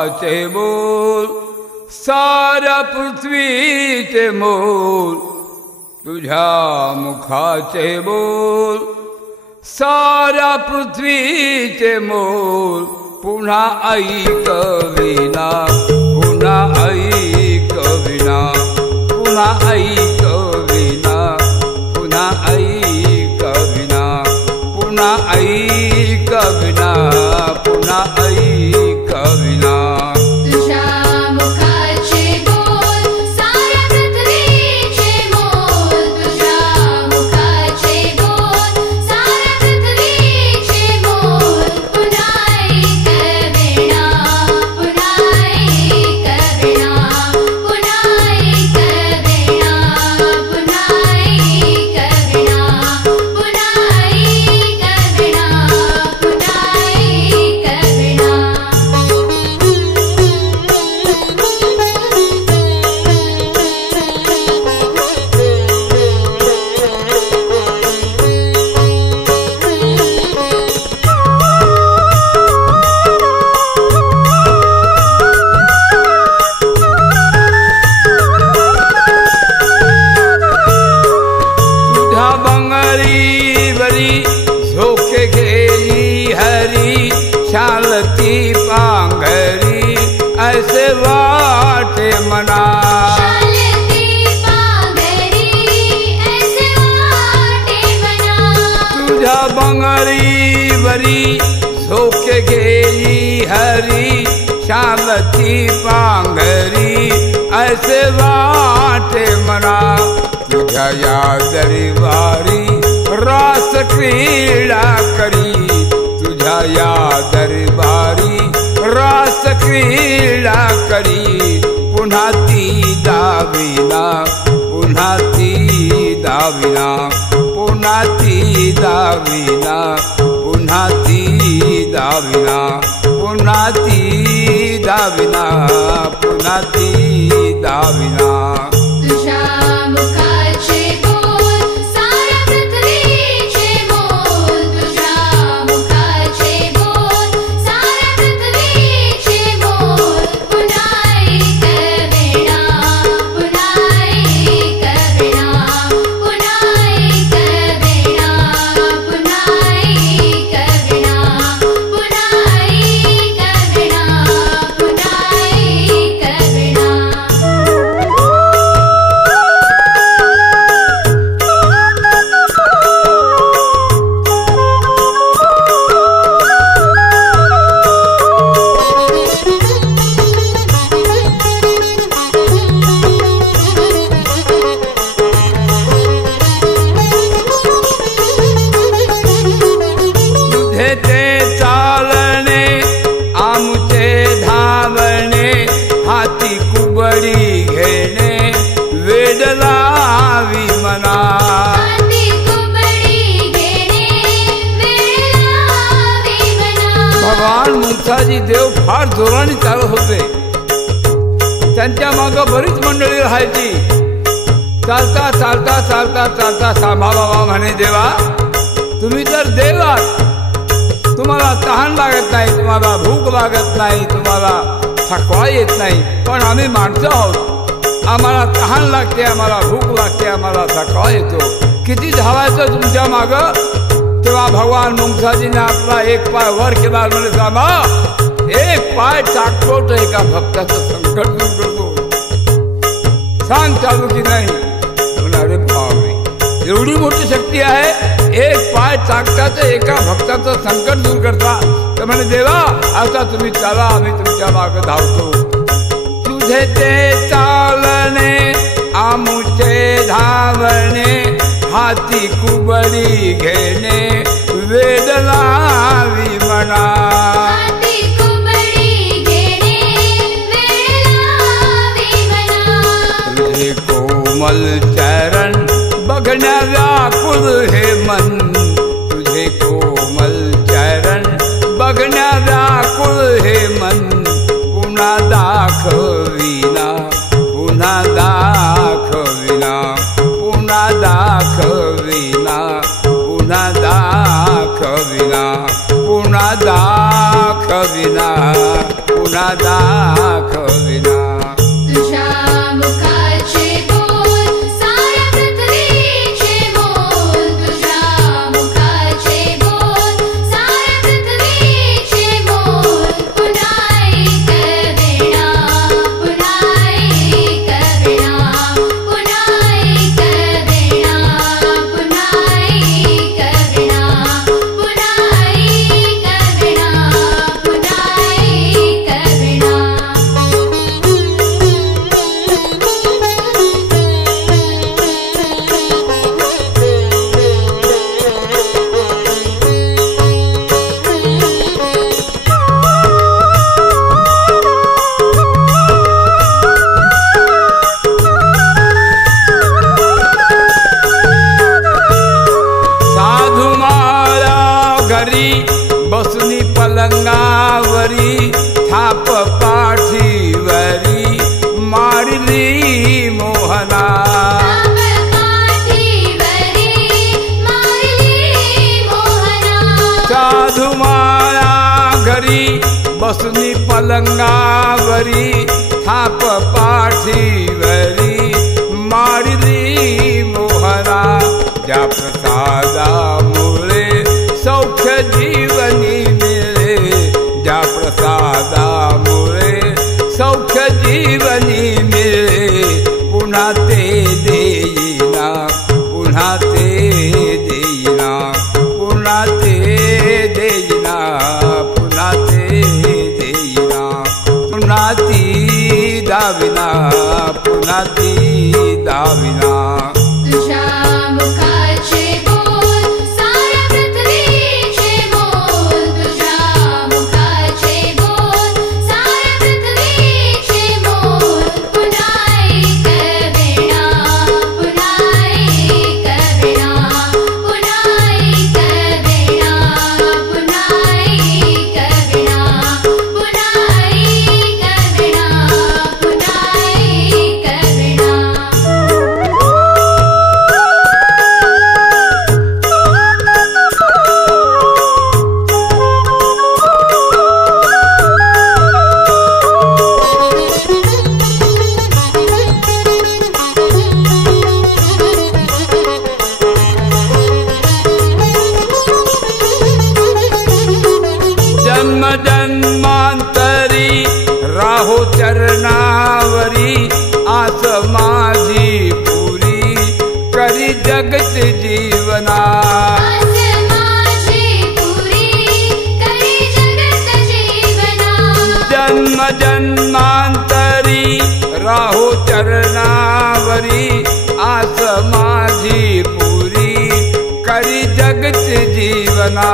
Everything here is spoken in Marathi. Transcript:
मुखाचे बोल साऱ्या पृथ्वीचे मोल तुझ्या मुखाचे बोल साऱ्या पृथ्वीचे मोल पुन्हा ऐकविना पुन्हा ऐकविना पुन्हा ऐकविना पुन्हा ऐकविना पुन्हा ऐकविना पुन्हा ऐकविना शालती पांघरी ऐसे वाटे मना शालती पांघरी ऐसे वाटे मना तुझ्या बंगळीवरी झोके गेली हरी शालती पांघरी ऐसे वाटे मना तुझ्या या दरबारी रास क्रीडा करी तुझ्या या दरबारी रास क्रीडा करी पुन्हा ती दाविना पुन्हा ती दाविना पुन्हा ती दाविना पुन्हा ती दाविना पुन्हा ती दाविना पुन्हा ती दाविना भगवान मुक्ताजी देव फार जोराने चालत होते त्यांच्या मागे बरीच मंडळी राहायची चालता चालता चालता चालता सांभा बाबा म्हणे देवा तुम्ही तर देवात तुम्हाला तहान लागत नाही तुम्हाला भूक लागत नाही तुम्हाला थकवा येत नाही पण आम्ही माणसं आहोत आम्हाला तहान लागते आम्हाला भूक लागते आम्हाला थकवा येतो किती धावायचं तुमच्या मागं तेव्हा भगवान मुंगसाजीने आपला एक पाय वर केला म्हणजे सांगा एक पाय टाकतो तर एका भक्ताचं संकट दूर करतो सांग चालू की नाही अरे बापरे एवढी मोठी शक्ती आहे एक पाय टाकता तर एका भक्ताचं संकट दूर करता तर म्हणे देवा आता तुम्ही चला आम्ही तुमच्या मागे धावतो तुझे ते चालणे आमुचे धावणे हाती कुबडी घेणे वेद लावी म्हणा हाती कुबडी घेणे वेद लावी म्हणा तुझे कोमल चरण बघण्या व्याकुळ हे मन तुझे कोमल चरण बघण्या व्याकुळ हे मन पुन्हा दाखविना पुन्हा दाखविना पुन्हा दाखविना पुन्हा दाखविना पुन्हा दाखविना पुन्हा दाखविना तुझ्या मुखाचे बोल साऱ्या पृथ्वीचे बोल तुझ्या मुखाचे बोल साऱ्या पृथ्वीचे बोल पुन्हा ऐकविना पुन्हा ऐकविना पुन्हा ऐकविना पुन्हा ऐकविना पुन्हा ऐकविना पुन्हा ऐकविना साधू माळा घरी बसनी पलंगावरी थाप पाठीवरी मारली मोहना पाठीवरी मारली मोहना साधू माळा घरी बसनी पलंगावरी थाप पाठीवरी मारली मोहना ज्या प्रसादामुळे सौख्य जीवनी मिळे ज्या प्रसादामुळे सौख्य जीवनी मिळे पुन्हा ते देईना पुन्हा ते देईना पुन्हा ते देईना पुन्हा ते देईना पुन्हा ती दाविना पुन्हा ती दाविना तुझ्या मुखाचे बोल साऱ्या पृथ्वीचे बोल तुझ्या मुखाचे बोल साऱ्या पृथ्वीचे बोल पुन्हा ऐकविना पुन्हा ऐकविना पुन्हा ऐकविना पुन्हा ऐकविना पुन्हा ऐकविना पुन्हा ऐकविना जन्म जन्मांतरी राहो चरणावरी आस माझी पुरी करी जगत जीवना आस माझी पुरी करी जगत जीवना जन्म जन्मांतरी राहो चरणावरी आस माझी पुरी करी जगत जीवना